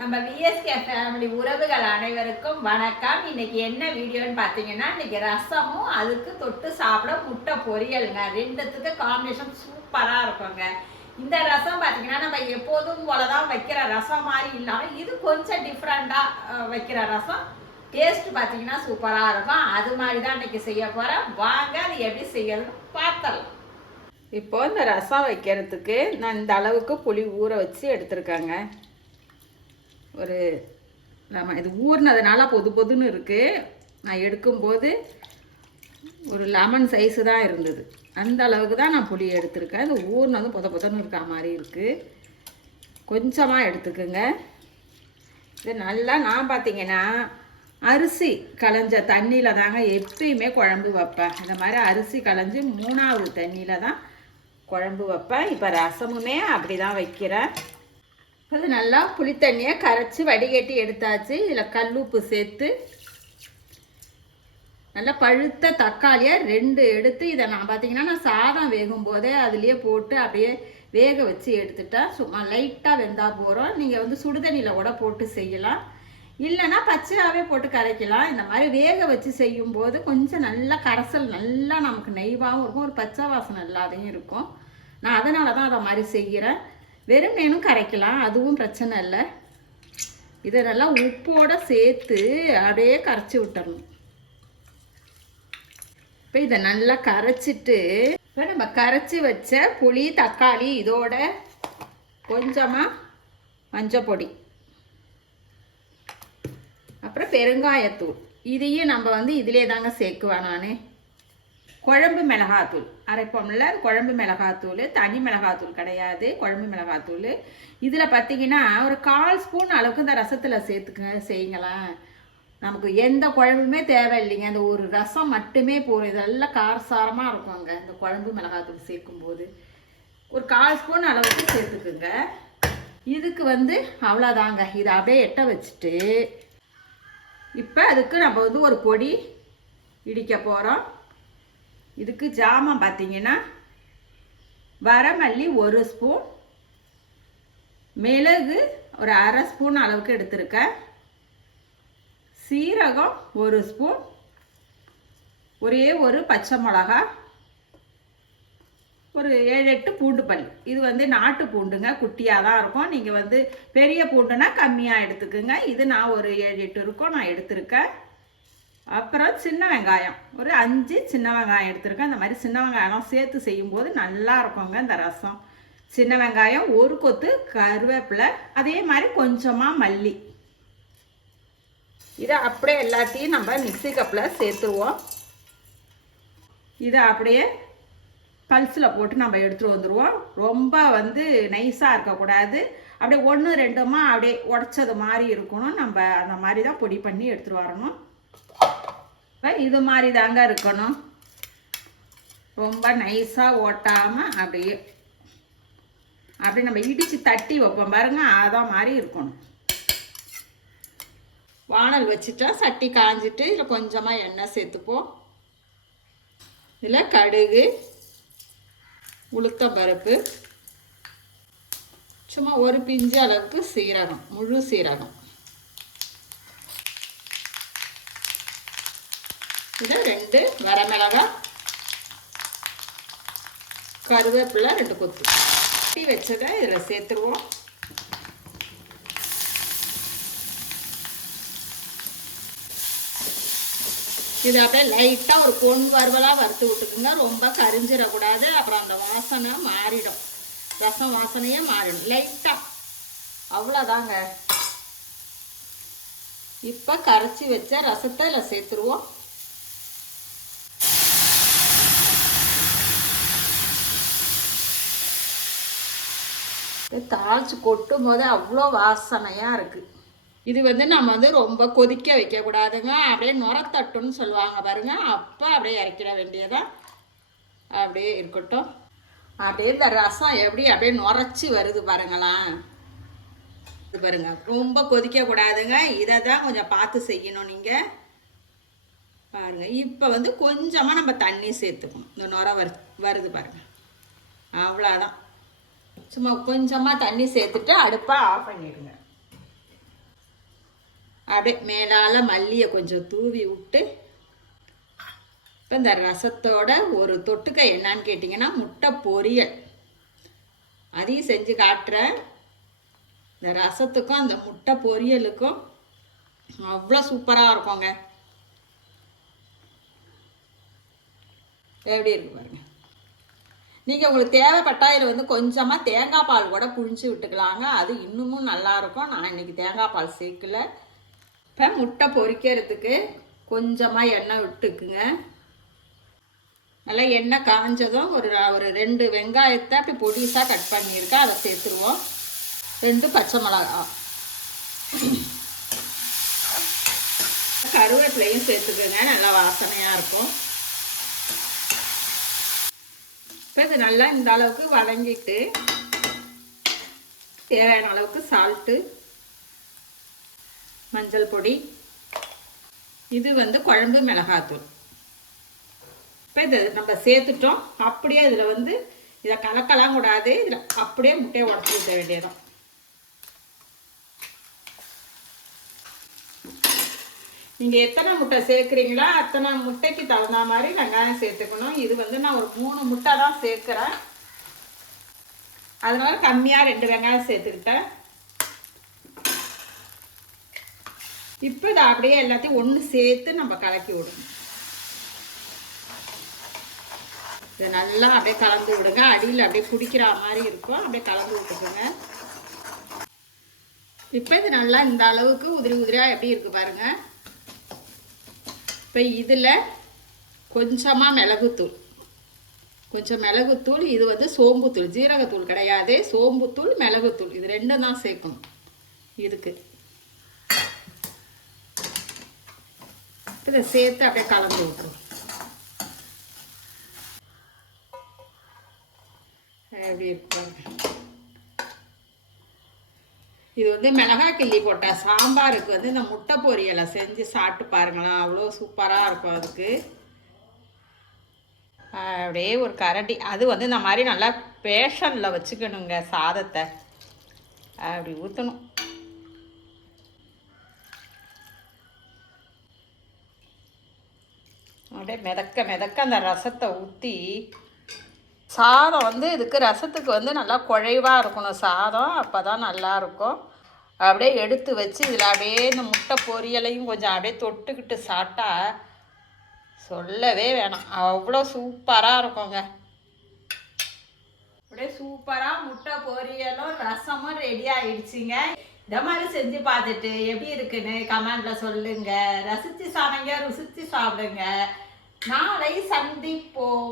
நம்ம VSK family உறவுகள் அனைவருக்கும் வணக்கம். இன்னைக்கு என்ன வீடியோன்னு பார்த்தீங்கன்னா, இன்னைக்கு ரசமும் அதுக்கு தொட்டு சாப்பிட முட்டை பொரியலுங்க. ரெண்டுத்துக்கு காம்பினேஷன் சூப்பராக இருக்குங்க. இந்த ரசம் பார்த்தீங்கன்னா நம்ம எப்போதும் போலதான் வைக்கிற ரசம் மாதிரி இல்லாமல் இது கொஞ்சம் டிஃப்ரெண்டாக வைக்கிற ரசம். டேஸ்ட் பார்த்தீங்கன்னா சூப்பராக இருக்கும். அது மாதிரி தான் இன்னைக்கு செய்ய போகிறேன். வாங்க அது எப்படி செய்யறதுன்னு பார்த்தலாம். இப்போ இந்த ரசம் வைக்கிறதுக்கு நான் இந்த அளவுக்கு புளி ஊற வச்சு எடுத்துருக்கேங்க. ஒரு நம்ம இது ஊறினதுனால பொதுன்னு இருக்குது. நான் எடுக்கும்போது ஒரு லெமன் சைஸு தான் இருந்தது. அந்த அளவுக்கு தான் நான் புளி எடுத்திருக்கேன். இது ஊறினதும் பொதுன்னு இருக்கிற மாதிரி இருக்குது. கொஞ்சமாக எடுத்துக்குங்க. இது நல்லா நான் பார்த்தீங்கன்னா அரிசி களைஞ்ச தண்ணியில் தாங்க எப்பயுமே குழம்பு வைப்பேன். இந்த மாதிரி அரிசி களைஞ்சி 3வது தண்ணியில் தான் குழம்பு வைப்பேன். இப்போ ரசமுமே அப்படி தான் வைக்கிறேன். அது நல்லா புளி தண்ணியை கரைச்சி வடிகட்டி எடுத்தாச்சு. இதில் கல்லுப்பு சேர்த்து நல்லா பழுத்த தக்காளியை 2 எடுத்து இதை நான் பார்த்தீங்கன்னா நான் சாதம் வேகும் போதே அதுலேயே போட்டு அப்படியே வேக வச்சு எடுத்துட்டா சும்மா லைட்டாக வெந்தால் போகிறோம். நீங்கள் வந்து சுடுதண்ணியில் கூட போட்டு செய்யலாம், இல்லைன்னா பச்சையாகவே போட்டு கரைக்கலாம். இந்த மாதிரி வேக வச்சு செய்யும்போது கொஞ்சம் நல்லா கரைசல் நல்லா நமக்கு நெய்வாகவும் இருக்கும், ஒரு பச்சை வாசனை இல்லாதையும் இருக்கும். நான் அதனால தான் அதை மாதிரி செய்கிறேன். வெறும் மீனும் கரைக்கலாம், அதுவும் பிரச்சனை இல்லை. இதை நல்லா உப்போடு சேர்த்து அப்படியே கரைச்சி விட்டுறணும். இப்போ இதை நல்லா கரைச்சிட்டு இப்போ நம்ம கரைச்சி வச்ச புளி தக்காளி இதோட கொஞ்சமாக மஞ்சள் பொடி, அப்புறம் பெருங்காயத்தூள், இதையும் நம்ம வந்து இதிலே தாங்க சேர்க்குவேன். நான் குழம்பு மிளகாத்தூள் அரைப்போம்ல, குழம்பு மிளகாத்தூள், தனி மிளகாத்தூள் கிடையாது, குழம்பு மிளகாத்தூள். இதில் பார்த்தீங்கன்னா ஒரு 1/4 ஸ்பூன் அளவுக்கு இந்த ரசத்தில் சேர்த்துக்க செய்யுங்களேன். நமக்கு எந்த குழம்புமே தேவையில்லைங்க, அந்த ஒரு ரசம் மட்டுமே போதும். இதெல்லாம் காரசாரமாக இருக்குங்க. இந்த குழம்பு மிளகாத்தூள் சேர்க்கும்போது ஒரு 1/4 ஸ்பூன் அளவுக்கு சேர்த்துக்குங்க. இதுக்கு வந்து அவ்வளோதாங்க. இதை அப்படியே எட்ட வச்சுட்டு இப்போ அதுக்கு நம்ம வந்து ஒரு பொடி இடிக்க போகிறோம். இதுக்கு ஜாமான் பார்த்தீங்கன்னா வரமல்லி 1 ஸ்பூன், மிளகு ஒரு 1/2 ஸ்பூன் அளவுக்கு எடுத்திருக்கேன், சீரகம் 1 ஸ்பூன், ஒரே ஒரு பச்சை மிளகா, ஒரு 7-8 பூண்டு பல். இது வந்து நாட்டு பூண்டுங்க, குட்டியாக தான் இருக்கும். நீங்கள் வந்து பெரிய பூண்டுனா கம்மியாக எடுத்துக்குங்க. இது நான் ஒரு 7-8 இருக்கும் நான் எடுத்திருக்கேன். அப்புறம் சின்ன வெங்காயம் ஒரு 5 சின்ன வெங்காயம் எடுத்திருக்கேன். இந்த மாதிரி சின்ன வெங்காயம் சேர்த்து செய்யும்போது நல்லா இருக்குங்க இந்த ரசம். சின்ன வெங்காயம், ஒரு கொத்து கருவேப்பிலை, அதே மாதிரி கொஞ்சமாக மல்லி. இதை அப்படியே எல்லாத்தையும் நம்ம மிக்ஸி கப்பில் சேர்த்துருவோம். இதை அப்படியே பல்ஸில் போட்டு நம்ம எடுத்துகிட்டு வந்துடுவோம். ரொம்ப வந்து நைஸாக இருக்கக்கூடாது, அப்படியே 1-2மா அப்படியே உடச்சது மாதிரி இருக்கணும். நம்ம அந்த மாதிரி தான் பொடி பண்ணி எடுத்துகிட்டு வரணும். இது மாதிரி தாங்க இருக்கணும், ரொம்ப நைஸாக ஓட்டாமல் அப்படியே அப்படி நம்ம இடித்து தட்டி வைப்போம் பாருங்க, அதான் மாதிரி இருக்கணும். வானல் வச்சுட்டா சட்டி காஞ்சிட்டு இதில் கொஞ்சமாக எண்ணெய் சேர்த்துப்போம். இதில் கடுகு, உளுத்தம் பருப்பு, சும்மா ஒரு பிஞ்சு அளவுக்கு சீரகம், முழு சீரகம், இதில் 2 வரமிளகாய், கருவேப்பிலை 2 கொத்து கட்டி வச்சதை இதில் சேர்த்துருவோம். இது அப்படியே லைட்டாக ஒரு பொன் வறுவலாக வறுத்து விட்டுக்குங்க. ரொம்ப கரிஞ்சிடக்கூடாது, அப்புறம் அந்த வாசனை மாறிடும், ரசம் வாசனையே மாறிடும் லைட்டாக. அவ்வளோதாங்க. இப்போ கரைச்சி வச்ச ரசத்தை இதில் சேர்த்துருவோம். தாளிச்சு கொட்டும் போது அவ்வளோ வாசனையாக இருக்குது. இது வந்து நம்ம வந்து ரொம்ப கொதிக்க வைக்கக்கூடாதுங்க. அப்படியே நுரத்தட்டுன்னு சொல்லுவாங்க பாருங்க, அப்போ அப்படியே இறக்கிட வேண்டியதான். அப்படியே இருக்கட்டும். அப்படியே இந்த ரசம் எப்படி அப்படியே நுரைச்சி வருது பாருங்களேன். இது பாருங்க, ரொம்ப கொதிக்கக்கூடாதுங்க. இதை தான் கொஞ்சம் பார்த்து செய்யணும் நீங்கள் பாருங்க. இப்போ வந்து கொஞ்சமாக நம்ம தண்ணி சேர்த்துக்கணும். இந்த நுரை வருது பாருங்க, அவ்வளோதான். சும்மா கொஞ்சமாக தண்ணி சேர்த்துட்டு அடுப்பை ஆஃப் பண்ணிடுங்க. அப்படியே மேலால் மல்லியை கொஞ்சம் தூவி விட்டு இப்போ இந்த ரசத்தோட ஒரு தொட்டுக்க என்னன்னு கேட்டிங்கன்னா முட்டை பொரியல் அதையும் செஞ்சு காட்டுறேன். இந்த ரசத்துக்கும் அந்த முட்டை பொரியலுக்கும் அவ்வளோ சூப்பராக இருக்குங்க. எப்படி இருக்கு பாருங்கள். நீங்கள் உங்களுக்கு தேவைப்பட்டால் இதில் வந்து கொஞ்சமாக தேங்காய் பால் கூட புழிஞ்சு விட்டுக்கலாங்க, அது இன்னமும் நல்லாயிருக்கும். நான் இன்றைக்கி தேங்காய் பால் சேர்க்கல. இப்போ முட்டை பொரிக்கிறதுக்கு கொஞ்சமாக எண்ணெய் விட்டுக்குங்க. நல்லா எண்ணெய் காஞ்சதும் ஒரு 2 வெங்காயத்தை அப்படி பொடிசாக கட் பண்ணியிருக்கேன், அதை சேர்த்துருவோம். 2 பச்சை மிளகா, கருவேப்பிலையும் சேர்த்துக்குங்க, நல்லா வாசனையாக இருக்கும். இப்போ இது நல்லா இந்த அளவுக்கு வதங்கிட்டு தேவையான அளவுக்கு சால்ட்டு, மஞ்சள் பொடி, இது வந்து குழம்பு மிளகாத்தூள். இப்போ இதை நம்ம சேர்த்துட்டோம். அப்படியே இதில் வந்து இதை கலக்கலாம் கூடாது, இதில் அப்படியே முட்டையை உடச்சி ஊற்ற வேண்டியதான். நீங்கள் எத்தனை முட்டை சேர்க்குறீங்களோ அத்தனை முட்டைக்கு தகுந்த மாதிரி வெங்காயம் சேர்த்துக்கணும். இது வந்து நான் ஒரு 3 முட்டை தான் சேர்க்குறேன், அதனால கம்மியாக 2 வெங்காயம் சேர்த்துக்கிட்டேன். இப்போ இதை அப்படியே எல்லாத்தையும் ஒன்று சேர்த்து நம்ம கலக்கி விடணும். இதை நல்லா அப்படியே கலந்து விடுங்க, அடியில் அப்படியே பிடிக்கிற மாதிரி இருக்கும், அப்படியே கலந்து விட்டுக்குங்க. இப்போ இது நல்லா இந்த அளவுக்கு உதிரி உதிரியாக எப்படி இருக்குது பாருங்கள். இப்போ இதில் கொஞ்சமாக மிளகுத்தூள், கொஞ்சம் மிளகுத்தூள், இது வந்து சோம்புத்தூள், ஜீரகத்தூள் கிடையாது, சோம்புத்தூள் மிளகுத்தூள், இது 2 தான் சேர்க்கணும் இதுக்கு. இதை சேர்த்து அப்படியே கலந்து விட்டுரும். எப்படி இருக்கு. இது வந்து மிளகாய் கிள்ளி போட்ட சாம்பாருக்கு வந்து இந்த முட்டை பொரியலை செஞ்சு சாப்பிட்டு பாருங்களா, அவ்வளோ சூப்பராக இருக்கும். அதுக்கு அப்படியே ஒரு கரண்டி, அது வந்து இந்த மாதிரி நல்லா பேஷனில் வச்சுக்கணுங்க, சாதத்தை அப்படி ஊற்றணும். அப்படியே மிதக்க மிதக்க அந்த ரசத்தை ஊற்றி, சாதம் வந்து இதுக்கு ரசத்துக்கு வந்து நல்லா குழைவாக இருக்கணும் சாதம், அப்போ தான் நல்லாயிருக்கும். அப்படியே எடுத்து வச்சு இதில் அப்படியே இந்த முட்டை பொரியலையும் கொஞ்சம் அப்படியே தொட்டுக்கிட்டு சாப்பிட்டா சொல்லவே வேணாம், அவ்வளோ சூப்பராக இருக்குங்க. அப்படியே சூப்பராக முட்டை பொரியலும் ரசமும் ரெடி ஆகிடுச்சிங்க. இந்த மாதிரி செஞ்சு பார்த்துட்டு எப்படி இருக்குன்னு கமெண்டில் சொல்லுங்கள். ரசித்து சாப்பிடுங்க, ருசித்து சாப்பிடுங்க. நாளை சந்திப்போம்.